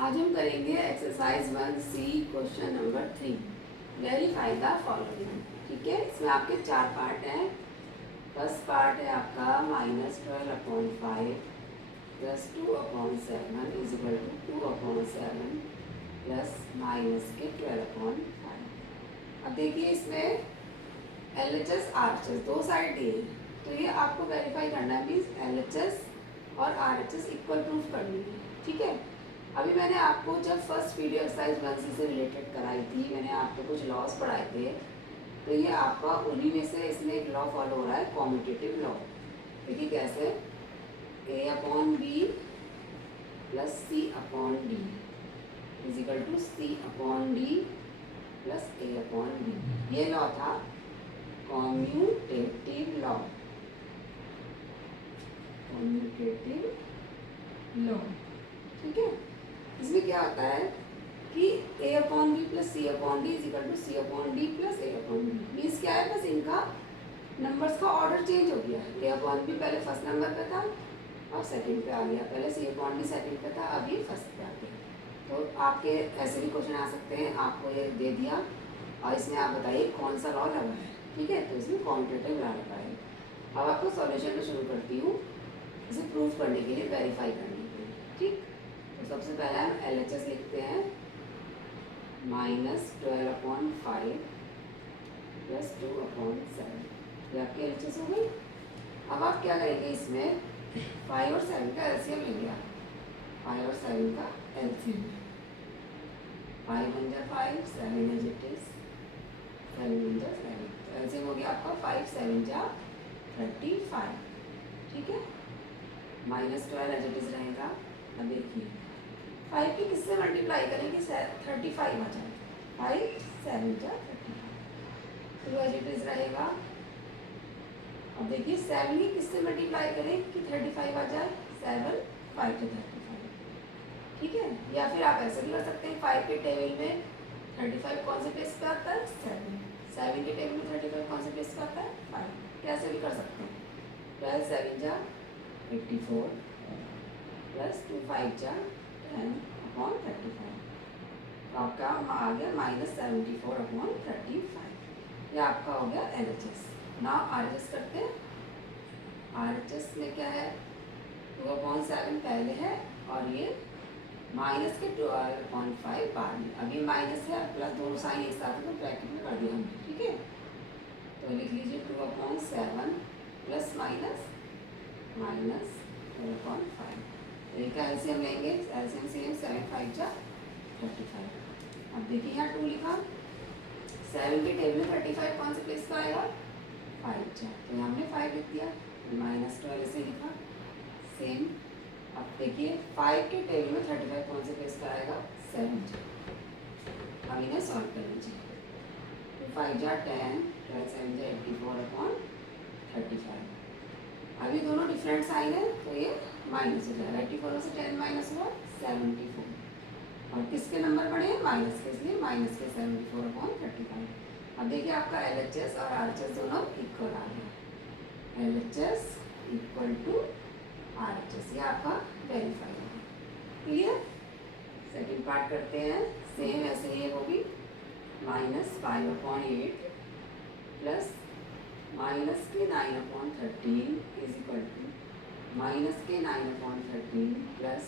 आज हम करेंगे exercise 1C question number 3, verify the following. ठीक है, इसमें आपके 4 पार्ट हैं। फर्स्ट पार्ट है आपका -12/5 + 2/7 is equal to 2/7 plus minus के 12/5। अब देखिए इसमें LHS RHS दो साइड दिए हैं, तो ये आपको वेरीफाई करना है, मीन्स LHS और RHS इक्वल प्रूफ करनी है। ठीक है, अभी मैंने आपको जब फर्स्ट वीडियो एक्सरसाइज 1C से रिलेटेड कराई थी, मैंने आपको कुछ लॉस पढ़ाए थे, तो ये आपका उन्हीं में से इसमें एक लॉ फॉलो हो रहा है, कॉम्यूटेटिव लॉ। देखिए कैसे, A/B plus C/D is equal to C/D plus A/B। ये लॉ था कॉम्यूटेटिव लॉ, कॉम्यूटेटिव लॉ। ठीक है, इसमें क्या होता है कि A/B plus C/D is equal to C/D plus A/B। Means क्या है, बस इनका नंबर्स का ऑर्डर चेंज हो गया। A/B पहले फर्स्ट नंबर पे था, अब सेकंड पे आ गया। पहले C/D सेकंड पे था, अब ये फर्स्ट पे आ गया। तो आपके ऐसे भी क्वेश्चन आ सकते हैं, आपको ये दे दिया और इसमें आप बताइए कौन सा लॉ लगा है। ठीक है, तो इसमें कॉम्यूटेटिव लॉ लगा है। अब आपको सॉल्यूशन में शुरू करती हूँ, इसे प्रूफ करने के लिए, वेरीफाई करने के लिए। ठीक, तो सबसे पहले हम LHS लिखते हैं, -12/5 प्लस 2/7। ये आपकी LHS हो गई। अब आप क्या करेंगे, इसमें 5 और 7 का एलसीएम लेंगे आप। 5 और 7 का एलसीएम, 5 × 5, 7 एज इट इज, 7 × 7, तो एलसीएम हो गया आपका 5 7 × 35। ठीक है, -12 एज इट इज रहेगा। अब देखिए 5 की किससे मल्टीप्लाई करें कि 35 आ जाए, 5 7 × 35, तो एज इट इज रहेगा। अब देखिए 7 की किससे मल्टीप्लाई करें कि 35 आ जाए, 7 5 × 35। ठीक है, या फिर आप ऐसे भी कर सकते हैं, 5 के टेबल में 35 कौन से प्लेस पे आता है, 7 के टेबल में 35 कौन से प्लेस पे आता है, 5। कैसे भी कर सकते हैं, 12 7 × 84 प्लस 2 5 × 10/35, तो आपका आ गया -74/35। ये आपका हो गया LHS। ना RHS करते हैं। RHS में क्या है, 2/7 पहले है और ये माइनस के 12/5 बाद में। अभी माइनस है प्लस, दोनों साइन एक साथ है तो ब्रैकेट में कर दिया हमने। ठीक है, तो लिख लीजिए 2/7 प्लस माइनस -12/5। तो एक एलसीएम लेंगे, एलसीएम सेम, 7 5 × 35। अब देखिए यहाँ 2 लिखा, 7 के टेबल में 35 कौन से प्लेस पर आएगा, 5 × तो यहाँ हमने 5 लिख दिया, -12 ऐसे लिखा सेम। अब देखिए 5 के टेबल में 35 कौन से प्लेस पर आएगा, 7 × अब इन्हें सॉल्व कर लीजिए, 2 5 × 10, 12 7 × 84/35। अभी दोनों डिफरेंट साइन है तो ये माइनस हो जाएगा, 84 से 10 माइनस हुआ 74, और किसके नंबर बढ़े हैं, माइनस के, इसलिए माइनस के 74/35। अब देखिए आपका LHS और RHS दोनों इक्वल आ गया, LHS इक्वल टू RHS, ये आपका वेरीफाई है। क्लियर, सेकेंड पार्ट करते हैं, सेम ऐसे ही होगी, -5/8 प्लस माइनस के 9/13 इज इक्वल टू माइनस के 9/13 प्लस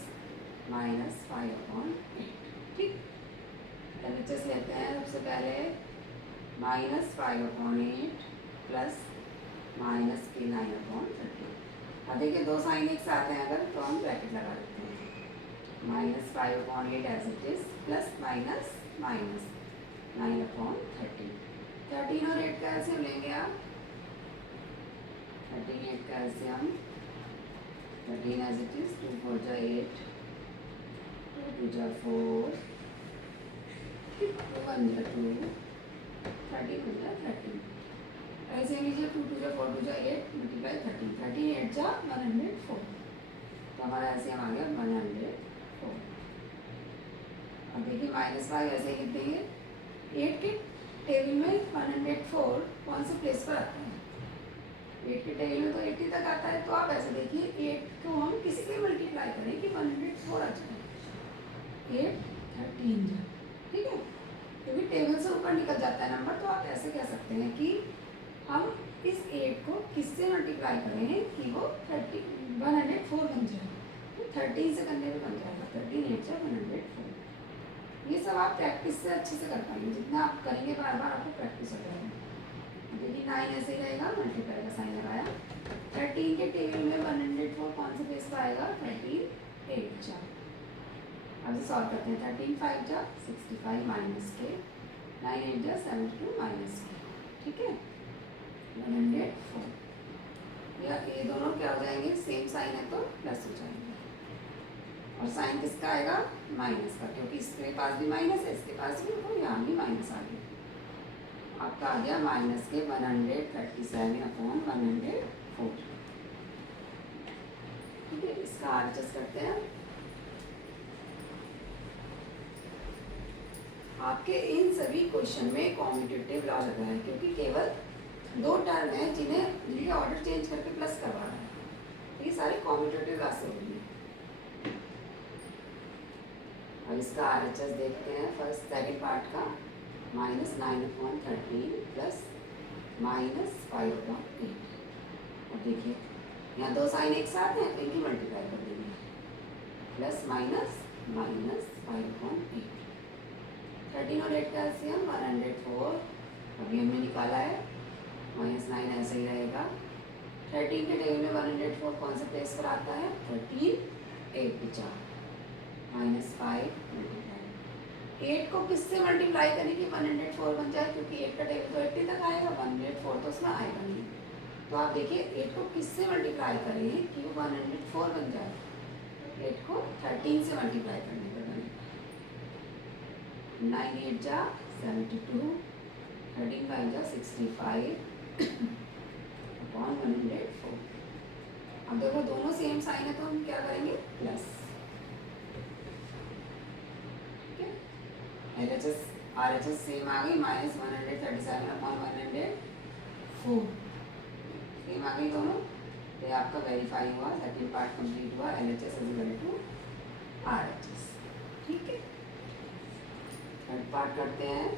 -5/8। ठीक, LHS लेते हैं सबसे पहले, -5/8 प्लस माइनस के 9/13। अब देखिए दो साइन एक साथ हैं अगर, तो हम ब्रैकेट लगा देते हैं, -5/8 as it is plus minus minus 9/13। 13 और 8 का एलसीएम लेंगे आप, 13 8 का एलसीएम, 13 एज इट इज, 2 4 × 8, 2 2 × 4, 2 1 × 2, 13 1 × 13। ऐसे लीजिए 2 2 × 4 2 × 8 मल्टीप्लाई 13, 13 8 × 104, तो हमारा एलसीएम आ गया 104। अब देखिए -5 ऐसे लिख देंगे, 8 के टेबल में 104 कौन से प्लेस पर आता है, 8 के टेबल में तो 80 तक आता है, तो आप ऐसे देखिए 8 को हम किससे मल्टीप्लाई करें कि 104 आ जाए, 8 13 जा, ठीक है, क्योंकि टेबल से ऊपर निकल जाता है नंबर, तो आप ऐसे कह सकते हैं कि हम इस 8 को किससे मल्टीप्लाई करें कि वो 104 बन जाए, तो 13 से करने में बन जाएगा 13 8 जा 104। ये सब आप प्रैक्टिस से अच्छे से कर पाएंगे, जितना आप करेंगे बार बार आपको प्रैक्टिस हो जाएगा। देखिए 9 ऐसे ही रहेगा, मल्टीप्लाई का साइन लगाया, 13 के टेबल में 104 कौन से प्लेस पर आएगा, 13 8 जा। अब से सॉल्व करते हैं, 13 5 जा 65 माइनस के, 9 8 जा 72 माइनस के, ठीक है, 104। या ये दोनों क्या हो जाएंगे, सेम साइन है तो प्लस हो जाएंगे, और साइन किसका आएगा, माइनस का, क्योंकि इसके पास भी माइनस है, इसके पास भी, तो यहाँ भी माइनस आ गया। आपका आ गया माइनस के 137 अपॉन 104, ठीक है। इसका आरएचएस करते हैं। आपके इन सभी क्वेश्चन में कॉम्यूटेटिव लॉ लगा है, क्योंकि केवल 2 टर्म है जिन्हें ऑर्डर चेंज करके प्लस करवा रहा है, तो ये सारे कॉम्यूटेटिव लॉ से होगी। अब इसका आरएचएस देखते हैं, फर्स्ट सेकंड पार्ट का, -9/13 प्लस -5/8। अब देखिए यहाँ 2 साइन एक साथ हैं, तो इनकी मल्टीप्लाई कर देंगे, प्लस माइनस -5/8। 13 और 8 का एलसीएम 104, अभी हमने निकाला है, -9 ऐसे ही रहेगा। 13 के टेबल में 104 कौन से प्लेस पर आता है, 13 8 4 -5 मल्टीप्लाई, 8 को किससे मल्टीप्लाई करें कि 104 बन जाए, क्योंकि 8 का टेबल तो 80 तक आएगा, 104 तो उसमें आएगा नहीं। तो आप देखिए 8 को किससे मल्टीप्लाई करें कि वो 104 बन जाए, 8 को 13 से मल्टीप्लाई करने पर बनेगा, 9 8 जा 72, 13 5 जा 65 अपॉन 104। अब देखो दोनों सेम साइन है, तो हम क्या करेंगे, प्लस, LHS RHS सेम आ गई, -137 अपॉन 104 सेम आ गई दोनों, तो ये आपका वेरीफाई हुआ, सेकंड पार्ट कंप्लीट हुआ, LHS is equal to RHS, ठीक है। थर्ड पार्ट करते हैं।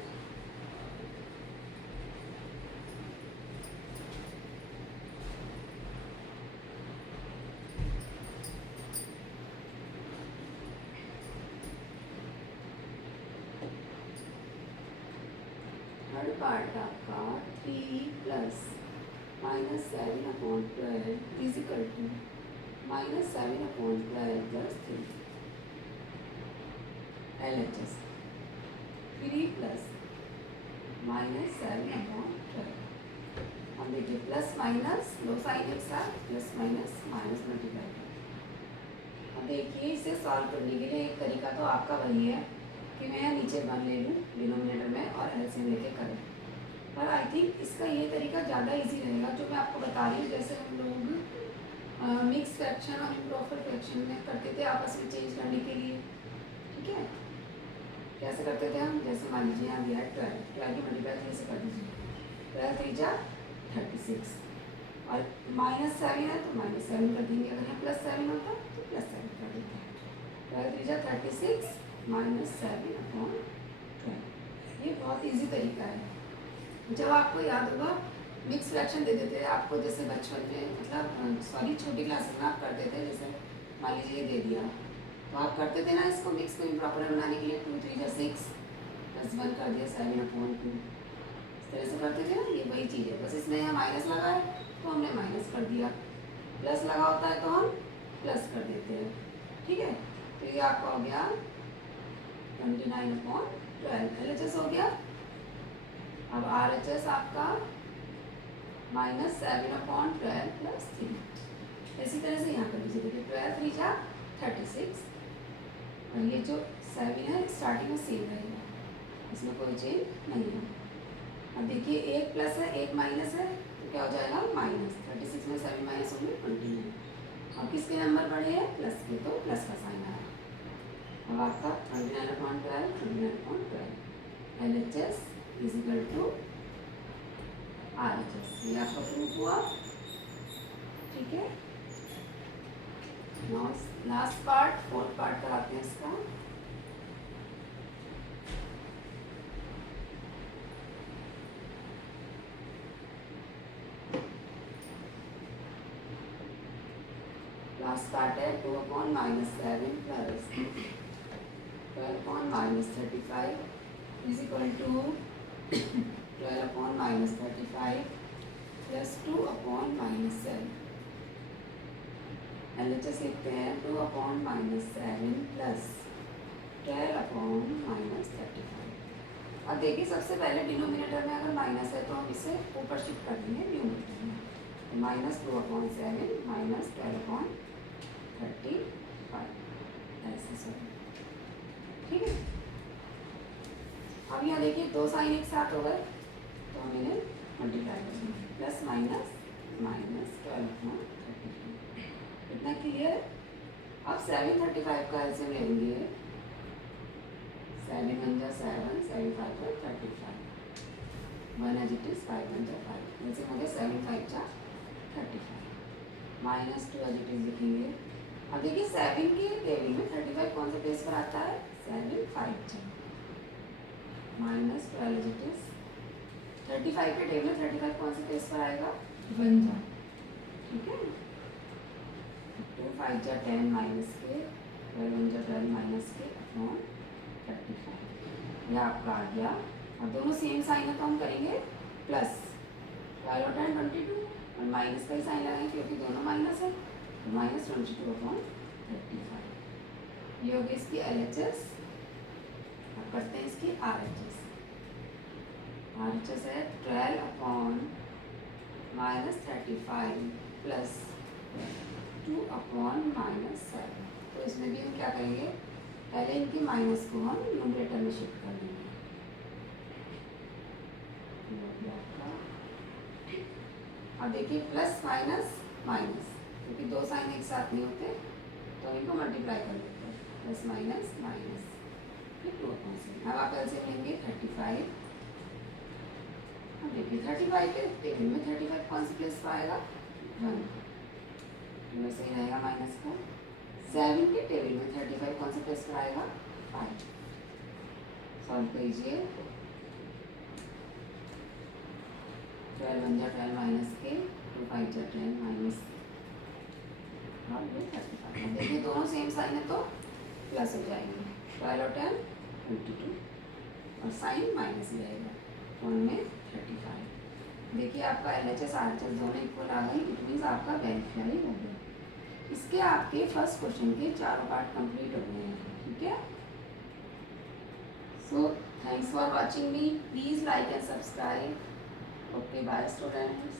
थर्ड पार्ट आपका 3 plus -7/12 is equal to -7/12 plus 3, LHS 3 plus -7/12। अब देखिए प्लस माइनस, दो साइन एक साथ, प्लस माइनस माइनस मल्टीप्लाई। अब देखिए इसे सॉल्व करने के लिए एक तरीका तो आपका वही है कि मैं नीचे 1 ले लूँ डिनोमिनेटर में और एलसीएम लेके करें, पर आई थिंक इसका ये तरीका ज़्यादा इजी रहेगा जो मैं आपको बता रही हूँ। जैसे हम लोग मिक्स फ्रैक्शन और इम्प्रॉपर फ्रैक्शन में करते थे आपस में चेंज करने के लिए, ठीक है। कैसे करते थे हम, जैसे मान लीजिए यहाँ दिया है 12 की मल्टीप्लाई 3 से कर दीजिए, 12 3 जा 36, और -7 है तो -7 कर देंगे, अगर यहाँ +7 होता तो +7 कर देते हैं, 12 3 जा 36 -7/12। ये बहुत इजी तरीका है। जब आपको याद होगा मिक्स फ्रैक्शन दे देते थे आपको, जैसे बचपन में, मतलब सॉरी छोटी क्लासेस में आप करते थे, जैसे मान लीजिए ये दे दिया तो आप करते थे ना इसको मिक्स को इम्प्रॉपर बनाने के लिए, 2 3 जा 6 +1 कर दिया 7/2, इस तरह से करते थे ना। ये वही चीज़ है, बस इसमें यहाँ माइनस लगा है तो हमने माइनस कर दिया, प्लस लगा होता है तो हम प्लस कर देते हैं, ठीक है। तो ये आपका हो गया 29/12, LHS हो गया। अब RHS आपका -7/12 प्लस 3, इसी तरह से यहाँ कर लीजिए, देखिए 12 3 जा 36, और ये जो 7 है स्टार्टिंग में सेम रहेगा, इसमें कोई चेंज नहीं है। अब देखिए एक प्लस है एक माइनस है, तो क्या हो जाएगा माइनस, 36 में 7 माइनस होंगे 29, और किसके नंबर बढ़े हैं, प्लस के, तो प्लस का साइन आया। अब आपका 29/12 LHS is equal to RHS, ये आपका प्रूफ हुआ, ठीक है। लास्ट पार्ट, फोर्थ पार्ट कराते हैं इसका। फर्स्ट पार्ट है 2 upon minus 7 plus 12 upon minus 35 is equal to 12 upon minus 35 plus 2 upon minus 7। LHS लिखते हैं 2 upon minus 7 plus 12 upon minus 35। अब देखिए सबसे पहले डिनोमिनेटर में अगर माइनस है तो हम इसे ऊपर शिफ्ट कर देंगे न्यूमरेटर में, तो माइनस 2 अपॉन 7 माइनस 12 अपॉन 35 ऐसे सॉरी, ठीक है। अब यहाँ देखिए दो साइन एक साथ हो गए तो हम इन्हें मल्टीप्लाई करेंगे, प्लस माइनस माइनस 12 अपॉन 35। इतना क्लियर है। अब 7 35 का एलसीएम लेंगे, 7 1 जा 7, 7 5 जा 35, 1 एज इट इज 5 1 जा 5, एलसीएम हो गया 7 5 जा 35, माइनस 2 एज इट इज लिखेंगे। अब देखिए 7 के टेबल में 35 कौन से प्लेस पर आता है, 7 5 जा, माइनस 12 एज इट इज 35 के टेबल में 35 कौन से प्लेस पर आएगा, 1 जा, ठीक है। 2 5 जा 10 माइनस के, 12 1 जा 12 माइनस के अपॉन 35, यह आपका आ गया। अब दोनों सेम साइन है तो हम करेंगे प्लस 12 और 10 22 और माइनस का ही साइन लगाएंगे क्योंकि दोनों माइनस है, तो माइनस 22 अपॉन 35। ये होगी इसकी LHS। अब करते हैं इसकी RHS। RHS है 12 upon minus 35 plus 2 upon minus 7। तो इसमें भी हम क्या करेंगे, पहले इनकी माइनस को हम न्यूमरेटर में शिफ्ट कर देंगे। अब देखिए प्लस माइनस माइनस, क्योंकि दो साइन एक साथ नहीं होते तो इनको मल्टीप्लाई कर देते हैं, प्लस माइनस माइनस फिर 2 अपॉन 7। अब आप एलसीएम लेंगे 35। अब देखिए 35 के टेबल में 35 कौन सी प्लेस पर आएगा, 1, वैसे ही रहेगा माइनस का। 7 के टेबल में 35 कौन से प्लेस पर आएगा, 5। सॉल्व कीजिए, 12 1 जा 12 माइनस के, 2 5 जा 10 माइनस, और ये 35। देखिए दोनों सेम साइन है तो प्लस हो जाएंगे, 12 और 10 22 और साइन माइनस ही रहेगा, तो उनमें 35। देखिए आपका LHS RHS दोनों इक्वल आ गई, इट मीन्स आपका वेरीफाई हो गया। इसके आपके फर्स्ट क्वेश्चन के चारों पार्ट कंप्लीट हो गए हैं, ठीक है। So thanks for watching me, please like and subscribe. Okay bye students.